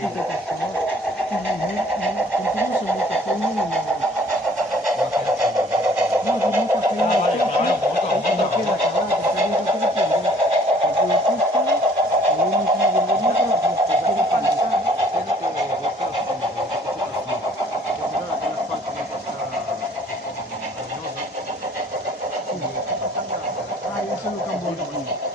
Sí, te costó. Y continúa su café no, tiene café en el Claro, techo moto, y no moto, queda moto. acabado, está bien que quiere prender. Porque el techo, ahí mismo de movimiento, Pues aquí quiere prender. falta, que es lo que vosotros, bueno, que sepas tú, que mirad, aquí nos falta una cosa arenosa. Sí. ¿Qué pasa? Ah, eso es lo que han Que vuelto tiene, a poner.